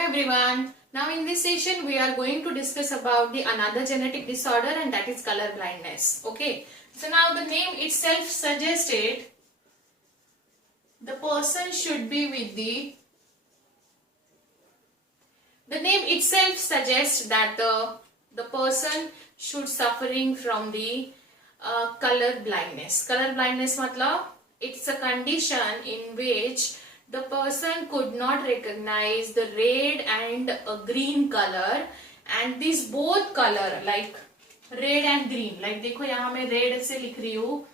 everyone. Now in this session we are going to discuss about the another genetic disorder, and that is color blindness. Okay. So now the name itself suggested the person should be with the name itself suggests that the person should suffering from the color blindness. Color blindness matlab it's a condition in which the person could not recognize the red and green color, and these both color like red and green, like देखो यहाँ मैं red से लिख रही हूँ,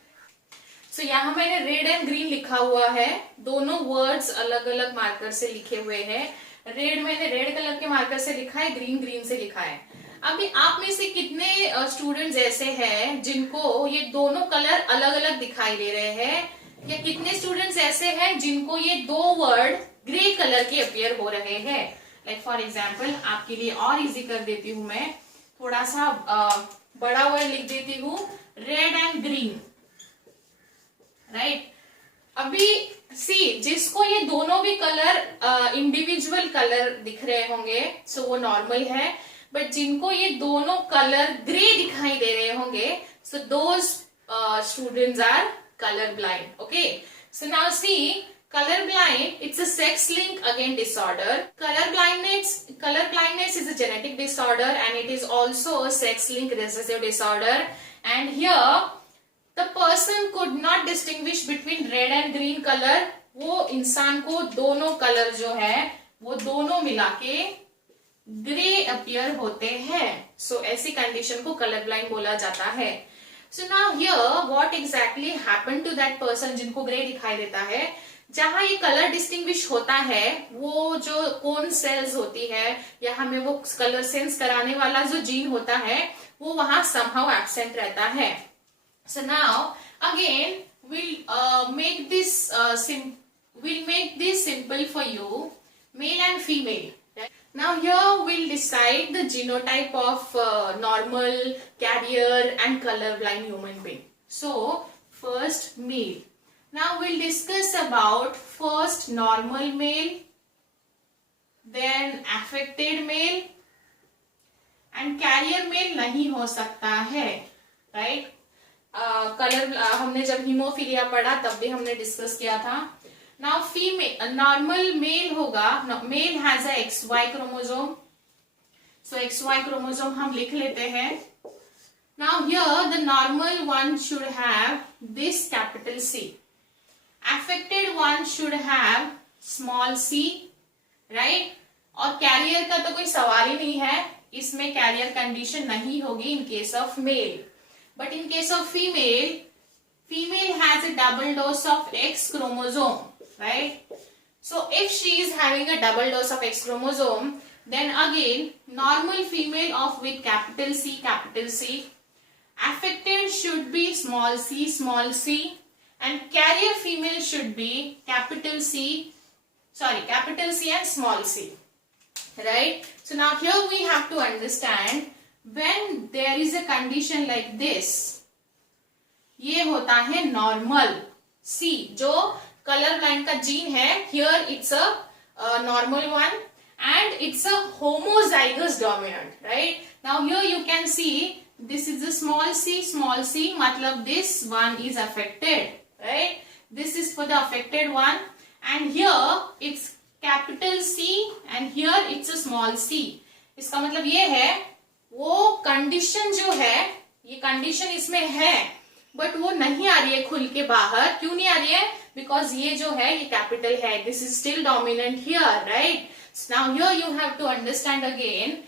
so यहाँ मैंने red and green लिखा हुआ है, दोनों words अलग अलग मार्कर से लिखे हुए हैं. रेड मैंने रेड कलर के मार्कर से लिखा है, ग्रीन ग्रीन से लिखा है. अभी आप में से कितने स्टूडेंट्स ऐसे हैं जिनको ये दोनों कलर अलग अलग दिखाई दे रहे हैं, या कितने स्टूडेंट्स ऐसे हैं जिनको ये दो वर्ड ग्रे कलर के अपीयर हो रहे हैं. लाइक फॉर एग्जाम्पल आपके लिए और इजी कर देती हूँ, मैं थोड़ा सा बड़ा वर्ड लिख देती हूँ, रेड एंड ग्रीन. राइट. अभी सी जिसको ये दोनों भी कलर इंडिविजुअल कलर दिख रहे होंगे सो वो नॉर्मल है, बट जिनको ये दोनों कलर ग्रे दिखाई दे रहे होंगे so those students are color blind. Okay, so now see, color blind, it's a sex link again disorder. Color blindness is a genetic disorder, and it is also a sex link recessive disorder. And here the person could not distinguish between red and green color. वो इंसान को दोनों colour जो है वो दोनों मिला के ग्रे अपीयर होते हैं. सो ऐसी कंडीशन को कलर ब्लाइंड बोला जाता है. So now here what exactly happened to that person जिनको ग्रे दिखाई देता है, जहां ये कलर डिस्टिंग्विश होता है वो जो कोन सेल्स होती है या हमें वो कलर सेंस कराने वाला जो जीन होता है वो वहां somehow absent रहता है. So now again we'll make this simple for you, male and female. Now here we'll decide the genotype of normal, carrier and colorblind human being. So first male. Now we'll discuss about first normal male, then affected male, and carrier male नहीं हो सकता है. Right? Colour हमने जब haemophilia पढ़ा तब भी हमने डिस्कस किया था. Now female, normal male होगा, male has a XY chromosome, so XY chromosome हम लिख लेते हैं. Now here the normal one should have this capital C, affected one should have small c, right? और carrier का तो कोई सवाल ही नहीं है, इसमें carrier condition नहीं होगी in case of male, but in case of female has a double dose of X chromosome. Right? So if she is having a double dose of X chromosome, then again normal female of with capital C, affected should be small c, and carrier female should be capital C and small c. Right? So now here we have to understand, when there is a condition like this, ये होता है normal C, जो colour blind का gene है. Here it's a normal one and it's a homozygous dominant. Right. Now here you can see this is a small C मतलब this one is affected. Right. This is for the affected one, and here it's capital C and here it's a small C. इसका मतलब ये है वो condition जो है, ये condition इसमें है बट वो नहीं आ रही है खुल के बाहर. क्यों नहीं आ रही है? बिकॉज ये जो है ये कैपिटल है, this is still dominant here. Right. Now here you have to understand again,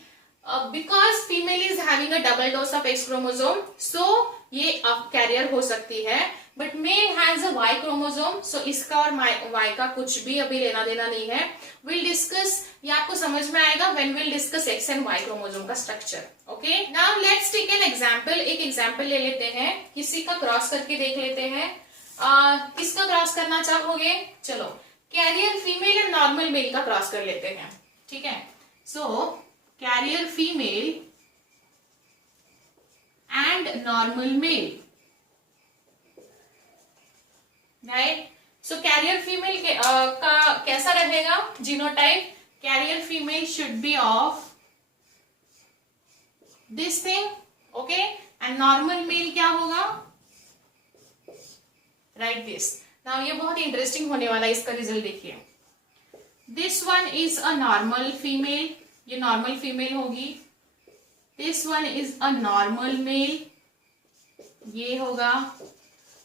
because female is having a double dose of X chromosome, so ये अब कैरियर हो सकती है. But male has a Y chromosome, so इसका और Y का कुछ भी अभी लेना देना नहीं है. विल डिस्कस, ये आपको समझ में आएगा when will discuss X and Y chromosome का structure. Okay. Now let's take an example. एक एग्जांपल ले लेते हैं, किसी का क्रॉस करके देख लेते हैं. किसका क्रॉस करना चाहोगे? चलो carrier female and normal male का क्रॉस कर लेते हैं. ठीक है. So carrier female and normal male. Right. So carrier female का कैसा रहेगा genotype? carrier female should be of this thing, okay, and normal male क्या होगा, write this. Now ये बहुत इंटरेस्टिंग होने वाला है, इसका रिजल्ट देखिए. This one is a normal female, ये normal female होगी. This one is a normal male, ये होगा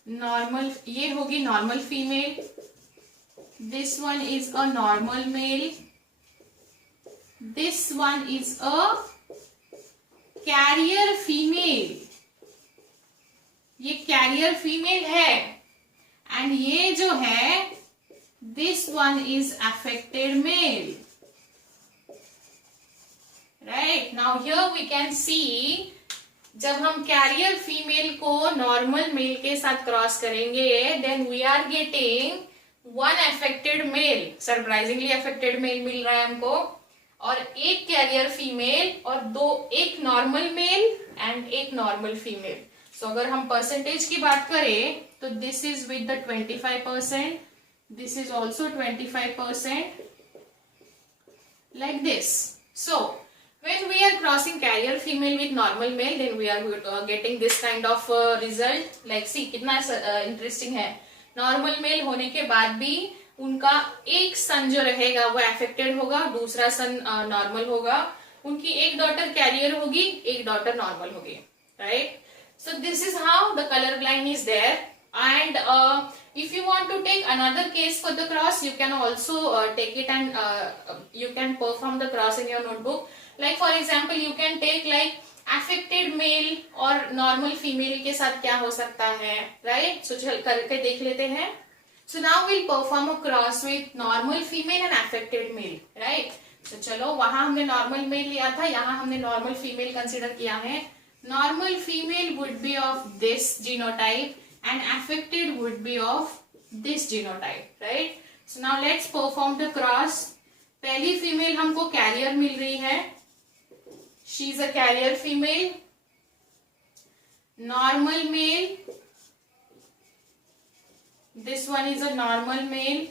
normal, ये होगी normal female. This one is a normal male. This one is a carrier female, ये carrier female है. And ये जो है, this one is affected male. Right, now here we can see, जब हम कैरियर फीमेल को नॉर्मल मेल के साथ क्रॉस करेंगे, then we are getting one affected male. Surprisingly affected male मिल रहा है हमको, और एक कैरियर फीमेल और एक नॉर्मल मेल एंड एक नॉर्मल फीमेल. सो अगर हम परसेंटेज की बात करें तो this is with the 25%, this is also 25%, like this. So when we are crossing carrier female with normal male, then we are getting this kind of result. Like see कितना interesting है. Normal male होने के बाद भी उनका एक सन जो रहेगा वो affected होगा, दूसरा सन normal होगा. उनकी एक daughter carrier होगी, एक daughter normal होगी, right? So this is how the color blind is there. And if you want to take another case for the cross, you can also take it and you can perform the cross in your notebook. Like for example, you can take like affected male और normal female के साथ क्या हो सकता है, right? So चल करके देख लेते हैं. So now we'll perform a cross with normal female and affected male, right? So चलो, वहां हमने normal male लिया था, यहाँ हमने normal female consider किया है. Normal female would be of this genotype and affected would be of this genotype, right? So now let's perform the cross. पहली female हमको carrier मिल रही है. She is a carrier female. Normal male. This one is a normal male.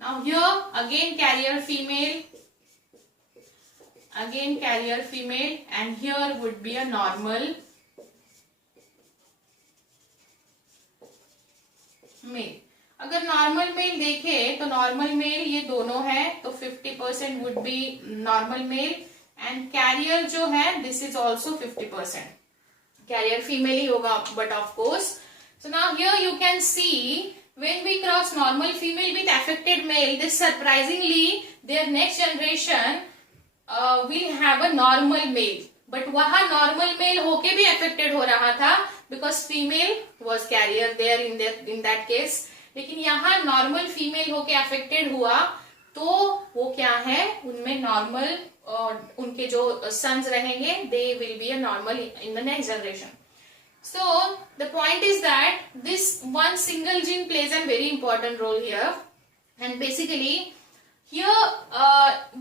Now here again carrier female. Again carrier female, and here would be a normal male. अगर normal male देखें तो normal male ये दोनों है, तो 50% would be normal male, and carrier जो है this is also 50%. Carrier female ही होगा, but of course. So now here you can see when we cross normal female with affected male, this surprisingly their next generation will have a normal male. But वहां normal male होके भी affected हो रहा था because female was carrier there in that case. लेकिन यहाँ normal female होके affected हुआ, तो वो क्या है, उनमें नॉर्मल उनके जो सन्स रहेंगे, they will be a normal in the next generation. So the point is that this one single gene plays a very important role here, and basically here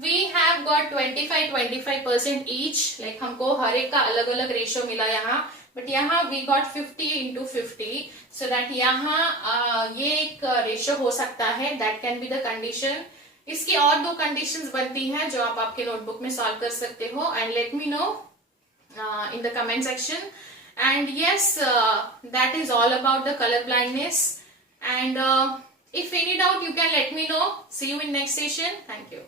we have got 25% each. Like हमको हर एक का अलग अलग ratio मिला यहाँ, but यहाँ we got 50/50, so that यहाँ ये एक रेशियो हो सकता है. That can be the condition. इसकी और दो कंडीशंस बनती हैं जो आप आपके नोटबुक में सॉल्व कर सकते हो, and let me know in the comment section. And yes, that is all about the color blindness. And if any doubt, you can let me know. See you in next session. Thank you.